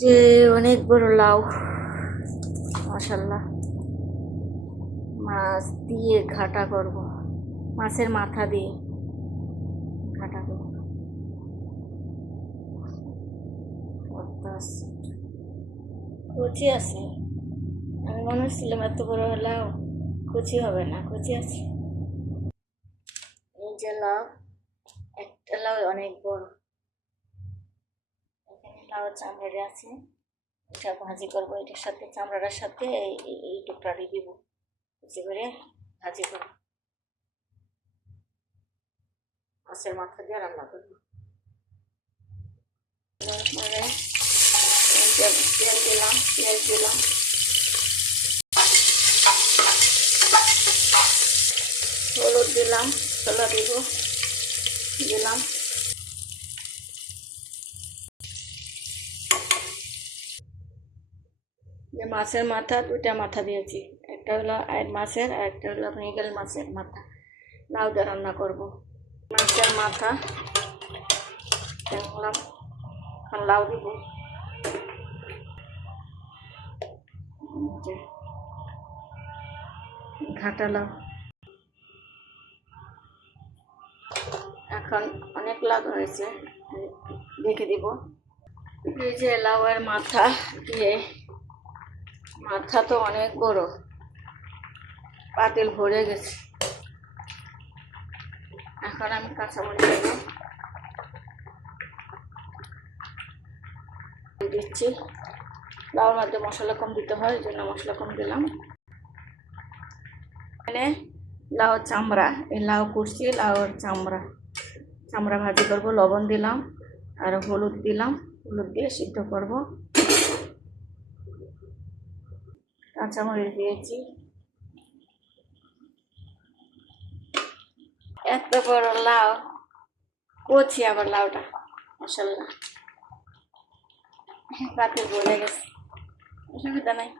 যে অনেক বড় লাউ। মাশাল্লাহ মাছ দিয়ে ঘাটা করব। মাছের মাথা দিয়ে ঘাটা করব। কচি আছে। আমি মনে হচ্ছিলাম এত বড় লাউ, কচি হবে না, কচি আছে। এই যে লাউ, একটা লাউ অনেক বড়। লাউ চামড়া আছে। এটা ভাজি করব, এটার সাথে, চামড়ার সাথে এই টুকরাটি দিব। কুচি করে ভাজি করব। মাছের মাথা দিয়ে রান্না করব। তেল দিলাম পেঁয়াজ দিলাম। হলুদ দিলাম ছোলা দিব, দিলাম যে মাছের মাথা, দুইটা মাথা দিয়েছি। একটা হলো আয়ের মাছের আর একটা হলো মৃগেল মাছের মাথা। লাউ দিয়ে রান্না করব। মাছের মাথা দেখলাম। এখন লাউ দিব। ঘাটা লাউ। এখন অনেক লাউ হয়েছে, দেখে দিব। এই যে লাউয়ের মাথা দিয়ে মাথা তো অনেক বড়। পাতিল ভরে গেছে। এখন আমি কাঁচামরিচ দিয়ে দিচ্ছি। লাউর মধ্যে মশলা কম দিতে হয়, এই জন্য মশলা কম দিলাম। এখানে লাউ চামড়া, এই লাউ কুচি লাউর চামড়া। চামড়া ভাজি করব, লবণ দিলাম, আর হলুদ দিলাম। হলুদ দিয়ে সিদ্ধ করব। কাঁচামরিচ দিয়েছি এত বড় লাউ। কচি আবার লাউটা মশাল্লা পাতে বলে গেছে, অসুবিধা নাই।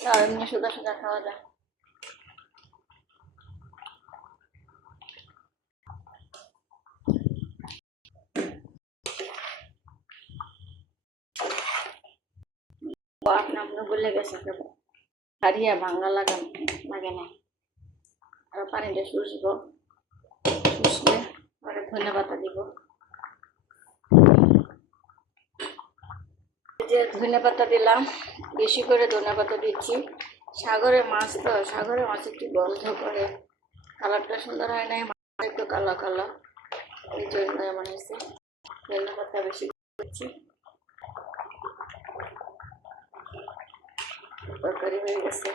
লাউ এমনি সোজা সোজা খাওয়া যায়। বাপ, নাম বলে গেছে কেবল হারিয়া ভাঙ্গা লাগান লাগে না। আর পানিটা শুষবো। শুষলে পরে ধনে পাতা দিব যে ধনে পাতা দিলাম, বেশি করে ধনে পাতা দিচ্ছি। সাগরে মাছ তো সাগরে মাছ একটু গন্ধ করে। কালারটা সুন্দর হয় নাই একটু কালো কালো। এই জন্য এমন হয়েছে ধনে পাতা বেশি দিচ্ছি। তরকারি হয়ে গেছে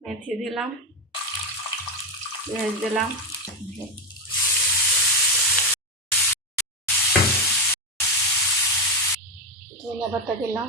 মেথি দিলাম পেঁয়াজ দিলাম ধনে পাতা দিলাম